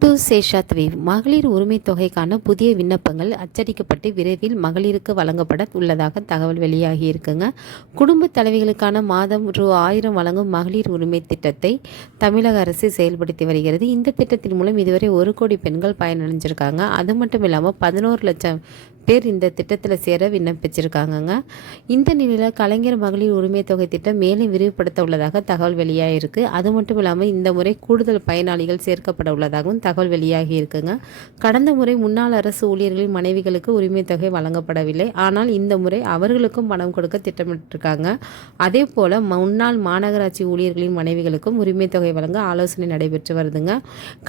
To சேஷாத்வி மகளிர் உரிமை தொகைக்கான புதிய விண்ணப்பங்கள் அச்சடிக்கப்பட்டு விரைவில் மகளிருக்கு வழங்கப்பட உள்ளதாக தகவல் வெளியாகி இருக்குங்க குடும்ப தலைவிகளுக்கான மாதம் ரூ ஆயிரம் வழங்கும் மகளிர் உரிமை திட்டத்தை தமிழக அரசு செயல்படுத்தி வருகிறது. இந்த திட்டத்தின் மூலம் இதுவரை ஒரு கோடி பெண்கள் பயனடைஞ்சிருக்காங்க. அது மட்டும் இல்லாமல் பதினோரு லட்சம் பேர் இந்த திட்டத்தில் சேர விண்ணப்பிச்சிருக்காங்கங்க. இந்த நிலையில் கலைஞர் மகளிர் உரிமை தொகை திட்டம் மேலும் விரிவுபடுத்த உள்ளதாக தகவல் வெளியாகிருக்கு அது மட்டும் இல்லாமல் இந்த முறை கூடுதல் பயனாளிகள் சேர்க்கப்பட உள்ளதாகவும் தகவல் வெளியாகி இருக்குங்க. கடந்த முறை முன்னாள் அரசு ஊழியர்களின் மனைவிகளுக்கு உரிமை தொகை வழங்கப்படவில்லை. ஆனால் இந்த முறை அவர்களுக்கும் பணம் கொடுக்க திட்டமிட்டிருக்காங்க. அதே போல் முன்னாள் மாநகராட்சி ஊழியர்களின் மனைவிகளுக்கும் உரிமை தொகை வழங்க ஆலோசனை நடைபெற்று வருதுங்க.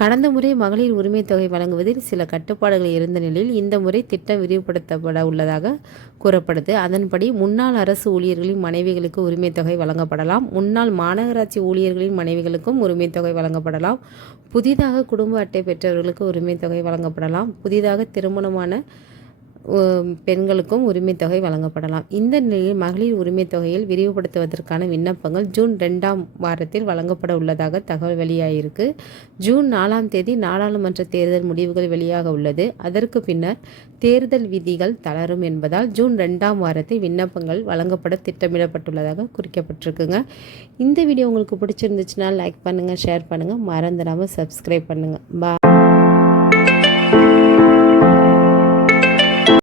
கடந்த முறை மகளிர் உரிமை தொகை வழங்குவதில் சில கட்டுப்பாடுகள் இருந்த நிலையில் இந்த முறை திட்டம் விரிவுபடுத்தப்பட உள்ளதாக கூறப்படுது. அதன்படி முன்னாள் அரசு ஊழியர்களின் மனைவிகளுக்கு உரிமை தொகை வழங்கப்படலாம். முன்னாள் மாநகராட்சி ஊழியர்களின் மனைவிகளுக்கும் உரிமை தொகை வழங்கப்படலாம். புதிதாக குடும்ப அட்டை பெற்றவர்களுக்கு உரிமை தொகை வழங்கப்படலாம். புதிதாக திருமணமான பெண்களுக்கும் உரிமைத்தொகை வழங்கப்படலாம். இந்த நிலையில் மகளிர் உரிமை தொகையில் விரிவுபடுத்துவதற்கான விண்ணப்பங்கள் ஜூன் ரெண்டாம் வாரத்தில் வழங்கப்பட உள்ளதாக தகவல் வெளியாகியிருக்கு ஜூன் நாலாம் தேதி நாடாளுமன்ற தேர்தல் முடிவுகள் வெளியாக உள்ளது. அதற்கு பின்னர் தேர்தல் விதிகள் தளரும் என்பதால் ஜூன் ரெண்டாம் வாரத்தில் விண்ணப்பங்கள் வழங்கப்பட திட்டமிடப்பட்டுள்ளதாக குறிக்கப்பட்டிருக்குங்க. இந்த வீடியோ உங்களுக்கு பிடிச்சிருந்துச்சுன்னா லைக் பண்ணுங்கள் ஷேர் பண்ணுங்கள் மறந்துடாமல் சப்ஸ்கிரைப் பண்ணுங்கள் பா